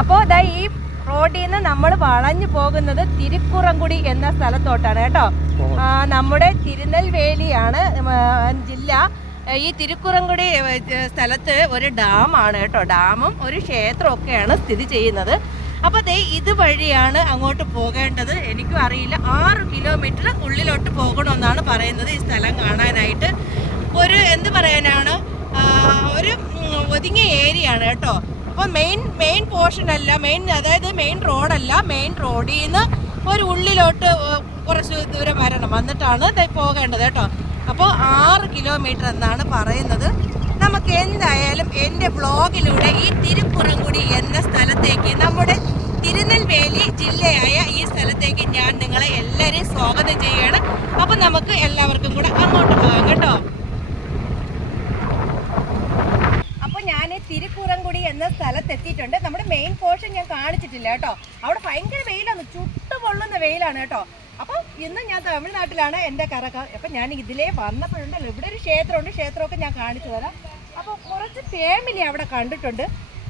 അപ്പോൾ ഇതാ ഈ റോഡിൽ നിന്ന് നമ്മൾ വളഞ്ഞു പോകുന്നത് തിരുക്കുറങ്കുടി എന്ന സ്ഥലത്തോട്ടാണ് കേട്ടോ. നമ്മുടെ തിരുനെൽവേലിയാണ് ജില്ല. ഈ തിരുക്കുറങ്കുടി സ്ഥലത്ത് ഒരു ഡാമാണ് കേട്ടോ. ഡാമും ഒരു ക്ഷേത്രവും ഒക്കെയാണ് സ്ഥിതി ചെയ്യുന്നത്. അപ്പോൾ ദേ ഇതുവഴിയാണ് അങ്ങോട്ട് പോകേണ്ടത്. എനിക്കും അറിയില്ല. ആറ് കിലോമീറ്റർ ഉള്ളിലോട്ട് പോകണമെന്നാണ് പറയുന്നത് ഈ സ്ഥലം കാണാനായിട്ട്. ഒരു എന്ത് പറയാനാണ്? ഒരു ഒതുങ്ങിയ ഏരിയ ആണ് കേട്ടോ. അപ്പോൾ മെയിൻ മെയിൻ പോർഷൻ അല്ല മെയിൻ അതായത് മെയിൻ റോഡല്ല മെയിൻ റോഡിൽ നിന്ന് ഒരു ഉള്ളിലോട്ട് കുറച്ച് ദൂരം വരണം. വന്നിട്ടാണ് പോകേണ്ടത് കേട്ടോ. അപ്പോൾ ആറ് കിലോമീറ്റർ എന്നാണ് പറയുന്നത്. നമുക്ക് എന്തായാലും എന്റെ ബ്ലോഗിലൂടെ ഈ തിരുപ്പുറംകുടി എന്ന സ്ഥലത്തേക്ക് നമ്മുടെ തിരുനെൽവേലി ജില്ലയായ ഈ സ്ഥലത്തേക്ക് ഞാൻ നിങ്ങളെ എല്ലാവരെയും സ്വാഗതം ചെയ്യുകയാണ് അപ്പോൾ നമുക്ക് എല്ലാവർക്കും കൂടെ അങ്ങോട്ട് പോകാം കേട്ടോ അപ്പോൾ ഞാൻ തിരുക്കുറംകുടി എന്ന സ്ഥലത്ത് എത്തിയിട്ടുണ്ട് നമ്മുടെ മെയിൻ പോർഷൻ ഞാൻ കാണിച്ചിട്ടില്ല കേട്ടോ. അവിടെ ഭയങ്കര വെയിലാണ്. ചുട്ടു പൊള്ളുന്ന വെയിലാണ് കേട്ടോ. അപ്പോൾ ഇന്ന് ഞാൻ തമിഴ്നാട്ടിലാണ് എന്റെ കറക്ക അപ്പം ഞാൻ ഇതിലേ വന്നപ്പോഴുണ്ടല്ലോ. ഇവിടെ ഒരു ക്ഷേത്രമുണ്ട്. ക്ഷേത്രമൊക്കെ ഞാൻ കാണിച്ചു തരാം. അപ്പോൾ കുറച്ച് ഫാമിലി അവിടെ കണ്ടിട്ടുണ്ട്.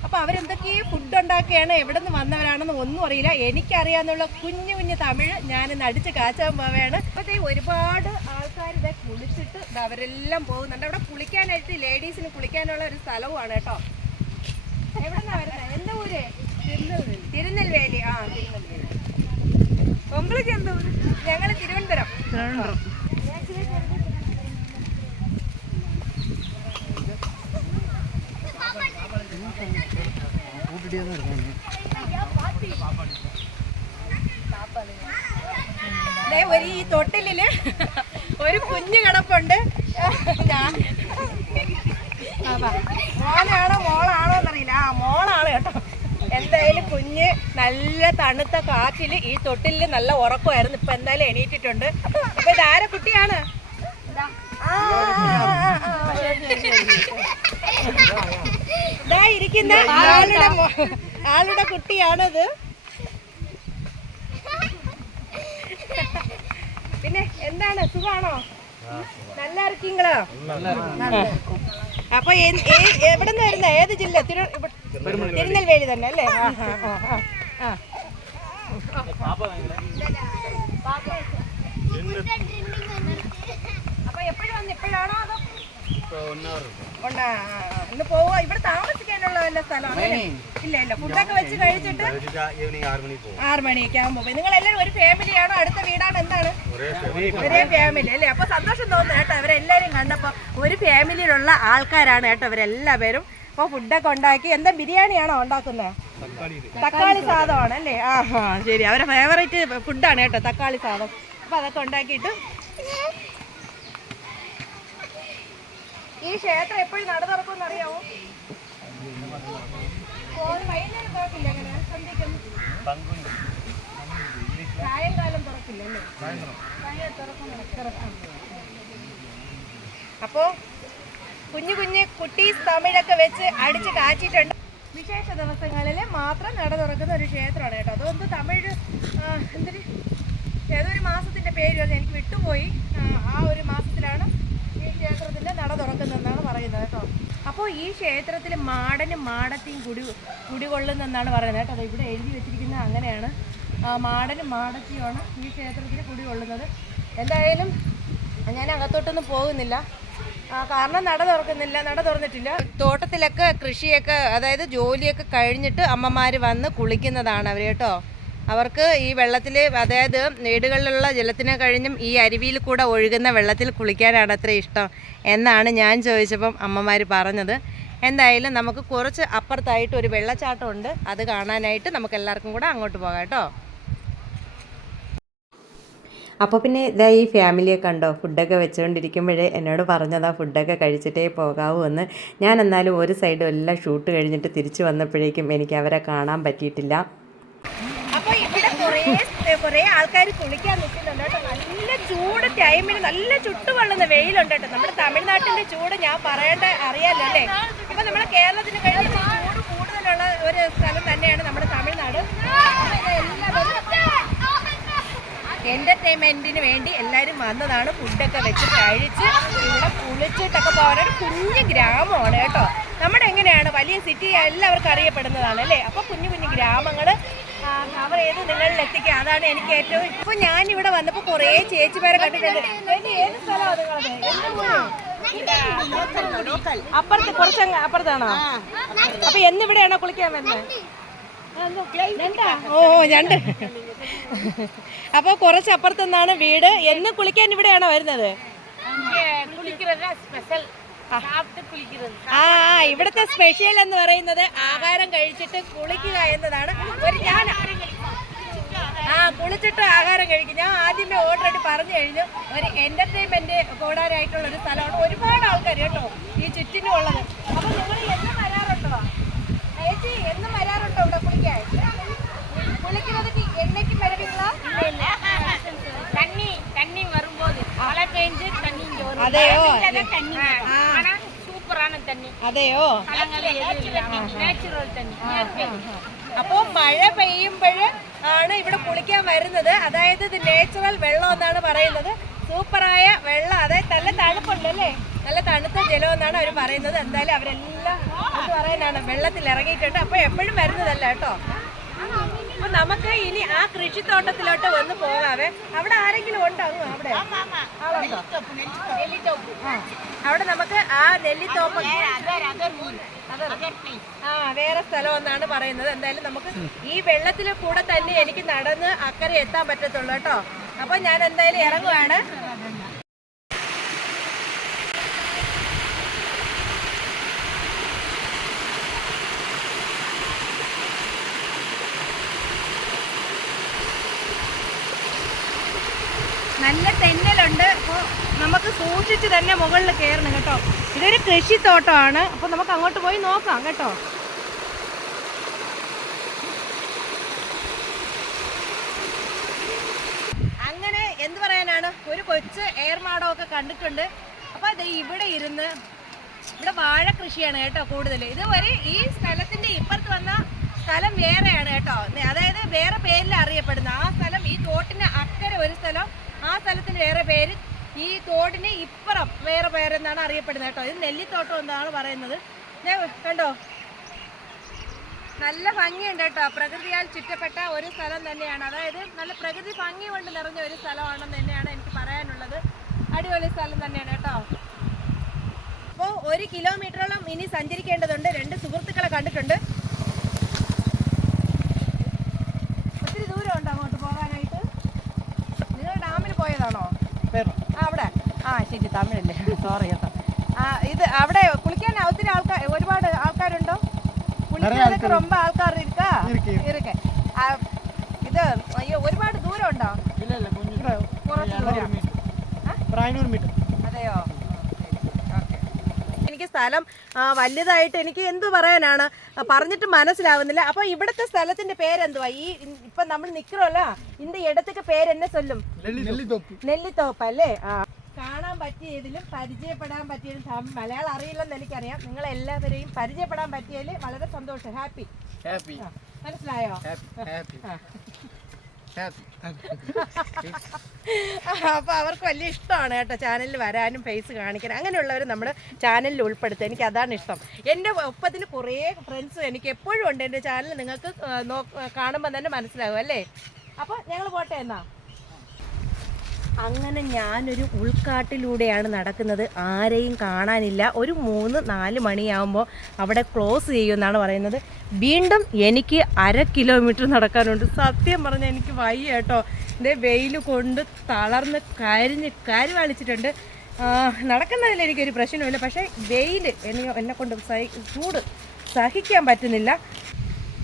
അപ്പോൾ അവരെന്തൊക്കെയോ ഫുഡ് ഉണ്ടാക്കുകയാണ് എവിടെ നിന്ന് വന്നവരാണെന്ന് ഒന്നും അറിയില്ല. എനിക്കറിയാന്നുള്ള കുഞ്ഞു കുഞ്ഞു തമിഴ് ഞാനിന്ന് അടിച്ച് കാച്ചാൻ പോവുകയാണ് അപ്പോൾ ഒരുപാട് ആൾക്കാർ ഇതേ കുളിച്ചിട്ട് അവരെല്ലാം പോകുന്നുണ്ട്. അവിടെ കുളിക്കാനായിട്ട് ലേഡീസിന് കുളിക്കാനുള്ള ഒരു സ്ഥലവുമാണ് കേട്ടോ. എവിടെന്നാ വരുന്നത് എന്താ ഊര്? തിരുനെൽവേലി. ആ തിരുനെൽവേലി. ഒമ്പളക്ക് എന്താ ഊര്? ഞങ്ങൾ തിരുവനന്തപുരം. തിരുവനന്തപുരം. ഒരു ഈ തൊട്ടിലിൽ ഒരു കുഞ്ഞു കിടപ്പുണ്ട്. മോനാണോ മോളാണോ എന്നറിയില്ല. ആ മോളാണ് കേട്ടോ. എന്തായാലും കുഞ്ഞ് നല്ല തണുത്ത കാറ്റിൽ ഈ തൊട്ടിലിൽ നല്ല ഉറക്കമായിരുന്നു. ഇപ്പൊ എന്തായാലും എണീറ്റിട്ടുണ്ട്. അപ്പൊ ഇതാര കുട്ടിയാണ്? ആ, ആ, ആ, ആ, ശരി, ശരി, ശരി. ദാ ഇരിക്കുന്ന ആളുടെ ആളുടെ കുട്ടിയാണത്. പിന്നെ എന്താണ്? സുഖാണോ? നല്ല ഇറക്കിങ്ങളോ അപ്പൊ എവിടെ നിന്ന് വരുന്ന ഏത് ജില്ല തിരു തിരുനെൽവേലി തന്നെ അല്ലേ ആ, ആ, ആ, ആ. ആ. അപ്പൊ എപ്പോഴും വന്ന് എപ്പോഴാണോ അതോ. ഇന്ന് പോവാ ഇവിടെ താമസിക്കാനുള്ള വല്ല സ്ഥലം അങ്ങനെ ഇല്ല ഇല്ല. ഫുഡൊക്കെ വെച്ച് കഴിച്ചിട്ട് ഈവനിങ് ആറ് മണിക്ക് പോകും. ആറ് മണിയൊക്കെ ആകുമ്പോ നിങ്ങൾ എല്ലാവരും ഒരു ഫാമിലിയാണോ അടുത്ത വീടാണോ എന്താണ്? ഒരേ ഫാമിലി അല്ലേ? അപ്പൊ സന്തോഷം തോന്നുന്നു കേട്ടോ അവരെല്ലാരും കണ്ടപ്പോ. ഒരു ഫാമിലിയിലുള്ള ആൾക്കാരാണ് കേട്ടോ അവരെല്ലാവരും. അപ്പൊ ഫുഡൊക്കെ ഉണ്ടാക്കി. എന്താ ബിരിയാണിയാണോ ഉണ്ടാക്കുന്നത് തക്കാളി സാധമാണ് അല്ലേ? ആ ശരി. അവരെ ഫേവറേറ്റ് ഫുഡാണ് കേട്ടോ തക്കാളി സാധം. അപ്പൊ അതൊക്കെ ഉണ്ടാക്കിയിട്ട് ഈ ക്ഷേത്രം എപ്പോഴും നട തുറക്കുമെന്ന് അറിയാമോ വൈകുന്നേരം തുറക്കില്ല സായങ്കാലം തുറക്കില്ല തുറക്കും തുറക്കാം അപ്പോ കുഞ്ഞു കുഞ്ഞു കുട്ടീസ് തമിഴൊക്കെ വെച്ച് അടിച്ച് കാച്ചിട്ടുണ്ട്. വിശേഷ ദിവസങ്ങളിൽ മാത്രം നട തുറക്കുന്ന ഒരു ക്ഷേത്രമാണ് കേട്ടോ. അതൊന്ന് തമിഴ് എന്തിന്? ഏതൊരു മാസത്തിന്റെ പേര് എനിക്ക് വിട്ടുപോയി. ആ ഒരു മാസത്തിലാണ് ക്ഷേത്രത്തിന്റെ നട തുറക്കുന്നതെന്നാണ് പറയുന്നത് കേട്ടോ. അപ്പോൾ ഈ ക്ഷേത്രത്തിൽ മാടനും മാടത്തെയും കുടി കുടികൊള്ളുന്നെന്നാണ് പറയുന്നത് കേട്ടോ. ഇവിടെ എഴുതി വെച്ചിരിക്കുന്നത് അങ്ങനെയാണ്. മാടനും മാടത്തിയുമാണ് ഈ ക്ഷേത്രത്തിൽ കുടികൊള്ളുന്നത്. എന്തായാലും ഞാൻ അകത്തോട്ടൊന്നും പോകുന്നില്ല. കാരണം നട തുറക്കുന്നില്ല നട തുറന്നിട്ടില്ല. തോട്ടത്തിലൊക്കെ കൃഷിയൊക്കെ അതായത് ജോലിയൊക്കെ കഴിഞ്ഞിട്ട് അമ്മമാർ വന്ന് കുളിക്കുന്നതാണ് അവർ കേട്ടോ. അവർക്ക് ഈ വെള്ളത്തിൽ അതായത് വീടുകളിലുള്ള ജലത്തിനെ കഴിഞ്ഞും ഈ അരുവിയിൽ കൂടെ ഒഴുകുന്ന വെള്ളത്തിൽ കുളിക്കാനാണ് അത്ര ഇഷ്ടം എന്നാണ് ഞാൻ ചോദിച്ചപ്പം അമ്മമാർ പറഞ്ഞത്. എന്തായാലും നമുക്ക് കുറച്ച് അപ്പുറത്തായിട്ട് ഒരു വെള്ളച്ചാട്ടം ഉണ്ട് അത് കാണാനായിട്ട് നമുക്ക് എല്ലാവർക്കും കൂടെ അങ്ങോട്ട് പോകാം കേട്ടോ. അപ്പോൾ പിന്നെ ഇതാ ഈ ഫാമിലിയെ കണ്ടോ? ഫുഡൊക്കെ വെച്ചുകൊണ്ടിരിക്കുമ്പോഴേ എന്നോട് പറഞ്ഞതാ ഫുഡൊക്കെ കഴിച്ചിട്ടേ പോകാവൂ എന്ന്. ഞാൻ എന്നാലും ഒരു സൈഡും എല്ലാം ഷൂട്ട് കഴിഞ്ഞിട്ട് തിരിച്ചു വന്നപ്പോഴേക്കും എനിക്ക് അവരെ കാണാൻ പറ്റിയിട്ടില്ല. കുറേ ആൾക്കാർ കുളിക്കാൻ നിൽക്കുന്നുണ്ട് കേട്ടോ. നല്ല ചൂട് ടൈമിന് നല്ല ചുട്ടുകൊള്ളുന്ന വെയിലുണ്ട് കേട്ടോ. നമ്മുടെ തമിഴ്നാട്ടിന്റെ ചൂട് ഞാൻ പറയേണ്ട അറിയാലോ അല്ലേ? ഇപ്പൊ നമ്മുടെ കേരളത്തിന് കഴിഞ്ഞ ചൂട് കൂടുതലുള്ള ഒരു സ്ഥലം തന്നെയാണ് നമ്മുടെ തമിഴ്നാട്. എന്റർടൈൻമെന്റിന് വേണ്ടി എല്ലാരും വന്നതാണ് ഫുഡൊക്കെ വെച്ച് കഴിച്ച് ഇവിടെ കുളിച്ചിട്ടൊക്കെ പോകാൻ ഒരു കുഞ്ഞു ഗ്രാമമാണ് കേട്ടോ. നമ്മുടെ എങ്ങനെയാണ്? വലിയ സിറ്റി എല്ലാവർക്കും അറിയപ്പെടുന്നതാണ് അല്ലേ? അപ്പോൾ കുഞ്ഞു കുഞ്ഞു ഗ്രാമങ്ങൾ അവർ ചെയ്ത് നിങ്ങളിൽ എത്തിക്കുക? അതാണ് എനിക്ക് ഏറ്റവും ഇപ്പൊ ഞാൻ ഇവിടെ വന്നപ്പോ കുറേ ചേച്ചിമാരെ കണ്ടിട്ടുണ്ട്. അപ്പുറത്ത് കുറച്ച് അപ്പുറത്താണോ? അപ്പൊ എന്നിവിടെയാണോ കുളിക്കാൻ വരുന്നത് ഓ ഞണ്ട് അപ്പൊ കുറച്ച് അപ്പുറത്തുനിന്നാണ് വീട്. എന്ന് കുളിക്കാൻ ഇവിടെയാണോ വരുന്നത്? ആ ഇവിടുത്തെ സ്പെഷ്യൽ എന്ന് പറയുന്നത് ആഹാരം കഴിച്ചിട്ട് കുളിക്കുക എന്നതാണ് ഒരു ഞാൻ ആ കുളിച്ചിട്ട് ആഹാരം കഴിക്കും. ഞാൻ ആദ്യമേ ആയിട്ട് പറഞ്ഞു കഴിഞ്ഞു. ഒരു എന്റർടൈൻമെന്റ് കൂടാനായിട്ടുള്ള ഒരു സ്ഥലമാണ്. ഒരുപാട് ആൾക്കാർ കേട്ടോ ഈ ചുറ്റിനും ഉള്ളത്. അപ്പൊ നിങ്ങൾ എന്നും വരാറുണ്ടോ? ചേച്ചി എന്നും വരാറുണ്ടോ ഇവിടെ കുളിക്കാൻ? കുളിക്കുന്നത് എന്നേക്ക് വരുവീങ്ങളോ തണ്ണി തണ്ണി വരുമ്പോൾ മഴ പെഞ്ച് തണ്ണി അതെയോ? സൂപ്പറാണ് തണ്ണി. അതെയോ? നേച്ചുറൽ തണ്ണി. അപ്പോ മഴ പെയ്യുമ്പോഴ് ആണ് ഇവിടെ കുളിക്കാൻ വരുന്നത്. അതായത് ഇത് നേച്ചുറൽ വെള്ളം എന്നാണ് പറയുന്നത്. സൂപ്പറായ വെള്ളം. അതായത് നല്ല തണുപ്പുണ്ട് അല്ലേ? നല്ല തണുത്ത ജലം എന്നാണ് അവർ പറയുന്നത്. എന്തായാലും അവരെല്ലാം പറയാനാണ് വെള്ളത്തിൽ ഇറങ്ങിയിട്ടുണ്ട്. അപ്പോൾ എപ്പോഴും വരുന്നതല്ല കേട്ടോ. അപ്പൊ നമുക്ക് ഇനി ആ കൃഷിത്തോട്ടത്തിലോട്ട് വന്ന് പോകാവേ. അവിടെ ആരെങ്കിലും ഉണ്ടോ അങ്ങ് അവിടെ? അവിടെ നമുക്ക് ആ നെല്ലിത്തോപ്പ് ആ വേറെ സ്ഥലം എന്നാണ് പറയുന്നത്. എന്തായാലും നമുക്ക് ഈ വെള്ളത്തിൽ കൂടെ തന്നെ എനിക്ക് നടന്ന് അക്കരെ എത്താൻ പറ്റത്തുള്ളൂ കേട്ടോ. അപ്പൊ ഞാൻ എന്തായാലും ഇറങ്ങുവാണ്. നല്ല തെന്നലുണ്ട്. അപ്പോൾ നമുക്ക് സൂക്ഷിച്ച് തന്നെ മുകളിൽ കയറണം കേട്ടോ. ഇതൊരു കൃഷിത്തോട്ടമാണ്. അപ്പോൾ നമുക്ക് അങ്ങോട്ട് പോയി നോക്കാം കേട്ടോ. അങ്ങനെ എന്ത് പറയാനാണ്? ഒരു കൊച്ച് ഏർമാടമൊക്കെ കണ്ടിട്ടുണ്ട്. അപ്പോൾ അത് ഇവിടെ ഇരുന്ന് ഇവിടെ വാഴ കൃഷിയാണ് കേട്ടോ കൂടുതൽ ഇതുവരെ ഈ സ്ഥലത്തിന്റെ ഇപ്പുറത്ത് വന്ന സ്ഥലം വേറെയാണ് കേട്ടോ. അതായത് വേറെ പേരിൽ അറിയപ്പെടുന്ന ആ സ്ഥലം ഈ തോട്ടിന് അക്കരെ ഒരു സ്ഥലം ആ സ്ഥലത്തിന് വേറെ പേര് ഈ തോടിന് ഇപ്പുറം വേറെ പേരെന്നാണ് അറിയപ്പെടുന്നത് കേട്ടോ. ഇത് നെല്ലിത്തോട്ടം എന്നാണ് പറയുന്നത്. കണ്ടോ? നല്ല ഭംഗിയുണ്ട് കേട്ടോ. പ്രകൃതിയാൽ ചുറ്റപ്പെട്ട ഒരു സ്ഥലം തന്നെയാണ്. അതായത് നല്ല പ്രകൃതി ഭംഗി കൊണ്ട് നിറഞ്ഞ ഒരു സ്ഥലമാണെന്ന് തന്നെയാണ് എനിക്ക് പറയാനുള്ളത്. അടിപൊളി സ്ഥലം തന്നെയാണ് കേട്ടോ. അപ്പോൾ ഒരു കിലോമീറ്ററോളം ഇനി സഞ്ചരിക്കേണ്ടതുണ്ട്. രണ്ട് സുഹൃത്തുക്കളെ കണ്ടിട്ടുണ്ട് ഒത്തിരി ദൂരം ഉണ്ടോ അങ്ങോട്ട് പോകാനായിട്ട് നിങ്ങൾ ഡാമിൽ പോയതാണോ ആ അവിടെ ആ ശരി തമിഴല്ലേ സോറി കേട്ടോ ആ ഇത് അവിടെ കുളിക്കാൻ ഒത്തിരി ആൾക്കാർ ഒരുപാട് ആൾക്കാരുണ്ടോ കുളിക്കുന്നതൊക്കെ ரொம்ப ആൾക്കാർ ഇരിക്കാ ഇരിക്കെ ആ, ഇത് അയ്യോ ഒരുപാട് ദൂരം ഉണ്ടോ இல்ல இல்ல கொஞ்சம் കുറച്ച് ദൂരം ஒரு ஐநூறு மீட்டர் അതെയോ എനിക്ക് സ്ഥലം വലുതായിട്ട് എനിക്ക് എന്ത് പറയാനാണ്? പറഞ്ഞിട്ട് മനസ്സിലാവുന്നില്ല. അപ്പോൾ ഇവിടുത്തെ സ്ഥലത്തിന്റെ പേരെന്തുവാ? ഈ ഇപ്പൊ നമ്മൾ നിൽക്കണമല്ലോ ഇന്റെ ഇടത്തൊക്കെ പേരെന്നെ ചൊല്ലും. നെല്ലിത്തോപ്പ്. അല്ലേ? ആ. കാണാൻ പറ്റിയതിലും പരിചയപ്പെടാൻ പറ്റിയതിലും മലയാളം അറിയില്ലെന്ന് എനിക്കറിയാം. നിങ്ങൾ എല്ലാവരെയും പരിചയപ്പെടാൻ പറ്റിയതിൽ വളരെ സന്തോഷം. ഹാപ്പി ഹാപ്പി മനസ്സിലായോ? ഹാപ്പി അപ്പോൾ അവർക്ക് വലിയ ഇഷ്ടമാണ് കേട്ടോ ചാനലിൽ വരാനും ഫേസ് കാണിക്കാനും. അങ്ങനെയുള്ളവർ നമ്മൾ ചാനലിൽ ഉൾപ്പെടുത്തുക എനിക്ക് അതാണ് ഇഷ്ടം. എന്റെ ഒപ്പത്തിന് കുറേ ഫ്രണ്ട്സ് എനിക്ക് എപ്പോഴും ഉണ്ട് എന്റെ ചാനൽ നിങ്ങൾക്ക് കാണുമ്പോൾ തന്നെ മനസ്സിലാകും അല്ലേ? അപ്പോൾ ഞങ്ങൾ പോട്ടെ എന്നാ. അങ്ങനെ ഞാനൊരു ഉൾക്കാട്ടിലൂടെയാണ് നടക്കുന്നത്. ആരെയും കാണാനില്ല. ഒരു മൂന്ന് നാല് മണിയാകുമ്പോൾ അവിടെ ക്ലോസ് ചെയ്യുമെന്നാണ് പറയുന്നത്. വീണ്ടും എനിക്ക് അര കിലോമീറ്റർ നടക്കാനുണ്ട്. സത്യം പറഞ്ഞാൽ എനിക്ക് വയ്യ കേട്ടോ. ഇതേ വെയിൽ കൊണ്ട് തളർന്ന് കരിഞ്ഞ് കരി വലിച്ചിട്ടുണ്ട്. ആ, നടക്കുന്നതിൽ എനിക്കൊരു പ്രശ്നമില്ല പക്ഷേ വെയിൽ എന്നെ എന്നെ കൊണ്ട് ചൂട് സഹിക്കാൻ പറ്റുന്നില്ല.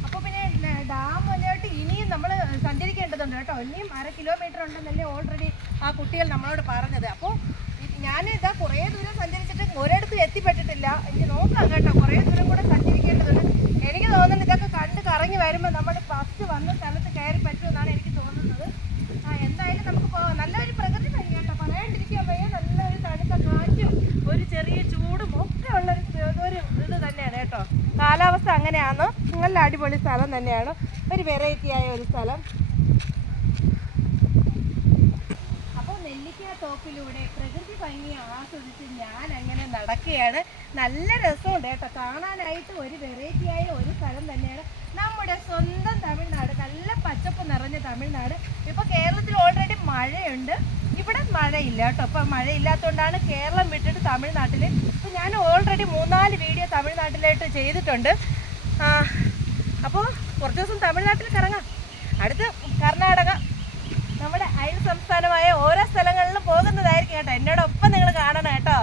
അപ്പോൾ പിന്നെ ഡാം ഡാമിലോട്ട് ഇനിയും നമ്മൾ സഞ്ചരിക്കേണ്ടതുണ്ട് കേട്ടോ. ഇനിയും അര കിലോമീറ്റർ ഉണ്ടെന്നല്ലേ ഓൾറെഡി ആ കുട്ടികൾ നമ്മളോട് പറഞ്ഞത്. അപ്പോൾ ഞാൻ ഇതാ കുറേ ദൂരം സഞ്ചരിച്ചിട്ട് ഒരിടത്തും എത്തിപ്പെട്ടിട്ടില്ല. എനിക്ക് നോക്കാം കേട്ടോ. കുറേ ദൂരം കൂടെ സഞ്ചരിക്കേണ്ടതുണ്ട്. എനിക്ക് തോന്നുന്നത് ഇതൊക്കെ കണ്ട് കറങ്ങി വരുമ്പോൾ നമ്മൾ ഫസ്റ്റ് വന്ന സ്ഥലത്ത് കയറി പറ്റുമെന്നാണ് എനിക്ക് തോന്നുന്നത്. ആ എന്തായാലും നമുക്ക് പോകാം നല്ലൊരു പ്രകൃതി ഭംഗി കേട്ടോ. പറയാണ്ടിരിക്കാൻ വയ്യ. നല്ലൊരു തണുത്ത കാറ്റും ഒരു ചെറിയ ചൂടും ഒക്കെ ഉള്ളൊരു ഒരു ഇത് തന്നെയാണ് കേട്ടോ. കാലാവസ്ഥ അങ്ങനെയാണ്. നല്ല അടിപൊളി സ്ഥലം തന്നെയാണ്. ഒരു വെറൈറ്റി ആയ ഒരു സ്ഥലം. തോപ്പിലൂടെ പ്രകൃതി ഭംഗി ആസ്വദിച്ച് ഞാൻ അങ്ങനെ നടക്കുകയാണ്. നല്ല രസമുണ്ട് കേട്ടോ. കാണാനായിട്ട് ഒരു വെറൈറ്റി ആയ ഒരു സ്ഥലം തന്നെയാണ് നമ്മുടെ സ്വന്തം തമിഴ്നാട്. നല്ല പച്ചപ്പ് നിറഞ്ഞ തമിഴ്നാട്. ഇപ്പൊ കേരളത്തിൽ ഓൾറെഡി മഴയുണ്ട്. ഇവിടെ മഴയില്ല കേട്ടോ. ഇപ്പൊ മഴയില്ലാത്തതുകൊണ്ടാണ് കേരളം വിട്ടിട്ട് തമിഴ്നാട്ടിൽ ഇപ്പൊ ഞാൻ ഓൾറെഡി മൂന്നാൽ വീഡിയോ തമിഴ്നാട്ടിലായിട്ട് ചെയ്തിട്ടുണ്ട്. അപ്പോൾ കുറച്ച് ദിവസം തമിഴ്നാട്ടിൽ കറങ്ങാം. അടുത്ത് കർണാടക. അയൽ സംസ്ഥാനമായ ഓരോ സ്ഥലങ്ങളിലും പോകുന്നതായിരിക്കും കേട്ടോ. എന്നോടൊപ്പം നിങ്ങൾ കാണണം കേട്ടോ.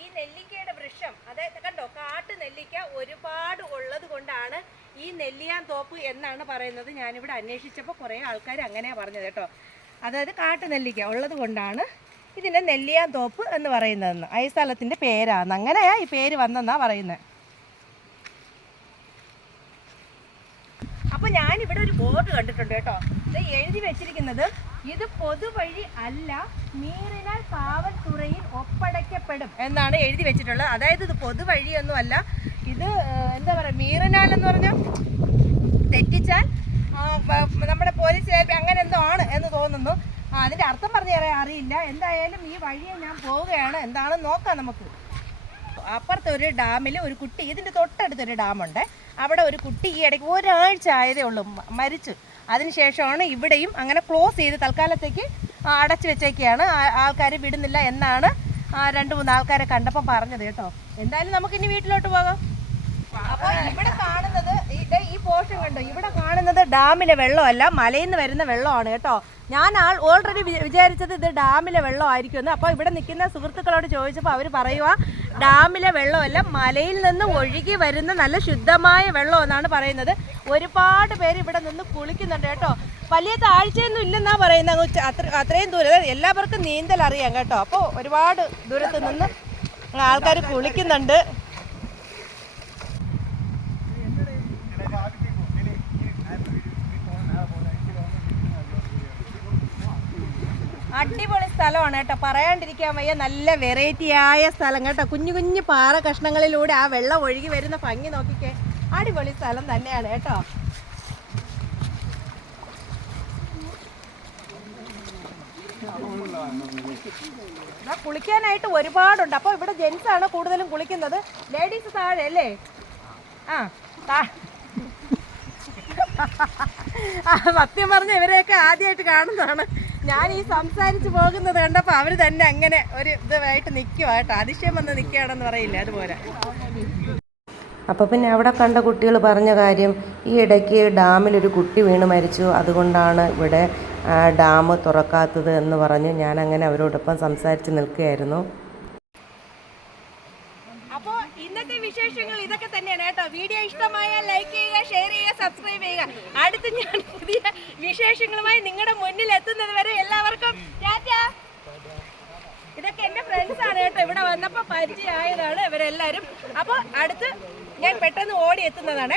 ഈ നെല്ലിക്കയുടെ വൃക്ഷം അതായത് കണ്ടോ കാട്ടു നെല്ലിക്ക ഒരുപാട് ഉള്ളത് കൊണ്ടാണ് ഈ നെല്ലിയാൻ തോപ്പ് എന്നാണ് പറയുന്നത്. ഞാനിവിടെ അന്വേഷിച്ചപ്പോൾ കുറേ ആൾക്കാർ അങ്ങനെയാണ് പറഞ്ഞത് കേട്ടോ. അതായത് കാട്ടു നെല്ലിക്ക ഉള്ളത് കൊണ്ടാണ് ഇതിനെ നെല്ലിയാൻ തോപ്പ് എന്ന് പറയുന്നതെന്ന്. ഈ സ്ഥലത്തിന്റെ പേരാണ് അങ്ങനെയാ ഈ പേര് വന്നെന്നാണ് പറയുന്നത് ഇവിടെ ഒരു ബോർഡ് കണ്ടിട്ടുണ്ട് കേട്ടോ. ഇത് എഴുതി വെച്ചിരിക്കുന്നത് ഇത് പൊതുവഴി അല്ല മീറിനാൽ കാവൽത്തുറയിൽ ഒപ്പടയ്ക്കപ്പെടും എന്നാണ് എഴുതി വെച്ചിട്ടുള്ളത്. അതായത് ഇത് പൊതുവഴിയൊന്നും അല്ല. ഇത് എന്താ പറയുക മീറിനാൽ എന്ന് പറഞ്ഞാൽ തെറ്റിച്ചാൽ നമ്മുടെ പോലീസ് അങ്ങനെ എന്തോ ആണ് എന്ന് തോന്നുന്നു. അതിന്റെ അർത്ഥം പറഞ്ഞു തരാൻ അറിയില്ല. എന്തായാലും ഈ വഴിയെ ഞാൻ പോവുകയാണ്. എന്താണെന്ന് നോക്കാം നമുക്ക്. അപ്പുറത്തെ ഒരു ഡാമിൽ ഒരു കുട്ടി ഇതിന്റെ തൊട്ടടുത്തൊരു ഡാമുണ്ട്. അവിടെ ഒരു കുട്ടി ഈ ഇടയ്ക്ക് ഒരാഴ്ച ആയതേ ഉള്ളൂ മരിച്ചു. അതിനുശേഷമാണ് ഇവിടെയും അങ്ങനെ ക്ലോസ് ചെയ്ത് തൽക്കാലത്തേക്ക് അടച്ചു വെച്ചേക്കാണ് ആൾക്കാർ വിടുന്നില്ല എന്നാണ് രണ്ട് മൂന്ന് ആൾക്കാരെ കണ്ടപ്പോൾ പറഞ്ഞത് കേട്ടോ. എന്തായാലും നമുക്ക് ഇനി വീട്ടിലോട്ട് പോകാം. അപ്പൊ ഇവിടെ കാണുന്നത് ഈ- പോർഷൻ കണ്ടോ? ഇവിടെ കാണുന്നത് ഡാമിലെ വെള്ളമല്ല മലയിൽ നിന്ന് വരുന്ന വെള്ളമാണ് കേട്ടോ. ഞാൻ ആൾ ഓൾറെഡി വിചാരിച്ചത് ഇത് ഡാമിലെ വെള്ളമായിരിക്കുമെന്ന്. അപ്പോൾ ഇവിടെ നിൽക്കുന്ന സുഹൃത്തുക്കളോട് ചോദിച്ചപ്പോൾ അവർ പറയുക ഡാമിലെ വെള്ളമല്ല മലയിൽ നിന്ന് ഒഴുകി വരുന്ന നല്ല ശുദ്ധമായ വെള്ളം എന്നാണ് പറയുന്നത്. ഒരുപാട് പേര് ഇവിടെ നിന്ന് കുളിക്കുന്നുണ്ട് കേട്ടോ. വലിയ താഴ്ചയൊന്നും ഇല്ലെന്നാ പറയുന്നത്. അത്ര അത്രയും ദൂരം. എല്ലാവർക്കും നീന്തൽ അറിയാം കേട്ടോ. അപ്പോൾ ഒരുപാട് ദൂരത്ത് നിന്ന് ആൾക്കാർ കുളിക്കുന്നുണ്ട്. അടിപൊളി സ്ഥലമാണ് കേട്ടോ. പറയാണ്ടിരിക്കാൻ വയ്യ നല്ല വെറൈറ്റി ആയ സ്ഥലം കേട്ടോ. കുഞ്ഞു കുഞ്ഞു പാറ കഷ്ണങ്ങളിലൂടെ ആ വെള്ളം ഒഴുകി വരുന്ന ഭംഗി നോക്കിക്കേ. അടിപൊളി സ്ഥലം തന്നെയാണ് കേട്ടോ. കുളിക്കാനായിട്ട് ഒരുപാടുണ്ട്. അപ്പോൾ ഇവിടെ ജെൻസ് ആണ് കൂടുതലും കുളിക്കുന്നത്. ലേഡീസ് താഴെ അല്ലേ? ആ, സത്യം പറഞ്ഞ ഇവരെയൊക്കെ ആദ്യമായിട്ട് കാണുന്നതാണ്. ഞാൻ ഈ സംസാരിച്ചു പോകുന്നത് കണ്ടപ്പോ അവർ തന്നെ അങ്ങനെ ഒരു ഇതായിട്ട് നിൽക്കുക കേട്ടോ. അതിശയം വന്ന് നിൽക്കുകയാണെന്ന് പറയില്ല അതുപോലെ. അപ്പോൾ പിന്നെ അവിടെ കണ്ട കുട്ടികൾ പറഞ്ഞ കാര്യം ഈ ഇടയ്ക്ക് ഒരു കുട്ടി വീണ് മരിച്ചു. അതുകൊണ്ടാണ് ഇവിടെ ഡാം തുറക്കാത്തത് എന്ന് പറഞ്ഞ് ഞാൻ അങ്ങനെ അവരോടൊപ്പം സംസാരിച്ച് നിൽക്കുകയായിരുന്നു അപ്പോൾ ഇന്നത്തെ വിശേഷങ്ങൾ ഇതൊക്കെ തന്നെയാണ് കേട്ടോ വീഡിയോ ഇഷ്ടമായാൽ ലൈക്ക് ചെയ്യുക ഷെയർ ചെയ്യുക സബ്സ്ക്രൈബ് ചെയ്യുക. അടുത്ത് ഞാൻ പുതിയ വിശേഷങ്ങളുമായി നിങ്ങളുടെ മുന്നിൽ എത്തുന്നത് വരെ എല്ലാവർക്കും ഇതൊക്കെ എന്റെ ഫ്രണ്ട്സ് ആണ് കേട്ടോ. ഇവിടെ വന്നപ്പോ പരിചയമായതാണ് ഇവരെല്ലാരും. അപ്പോൾ അടുത്ത് ഞാൻ പെട്ടെന്ന് ഓടി എത്തുന്നതാണ്.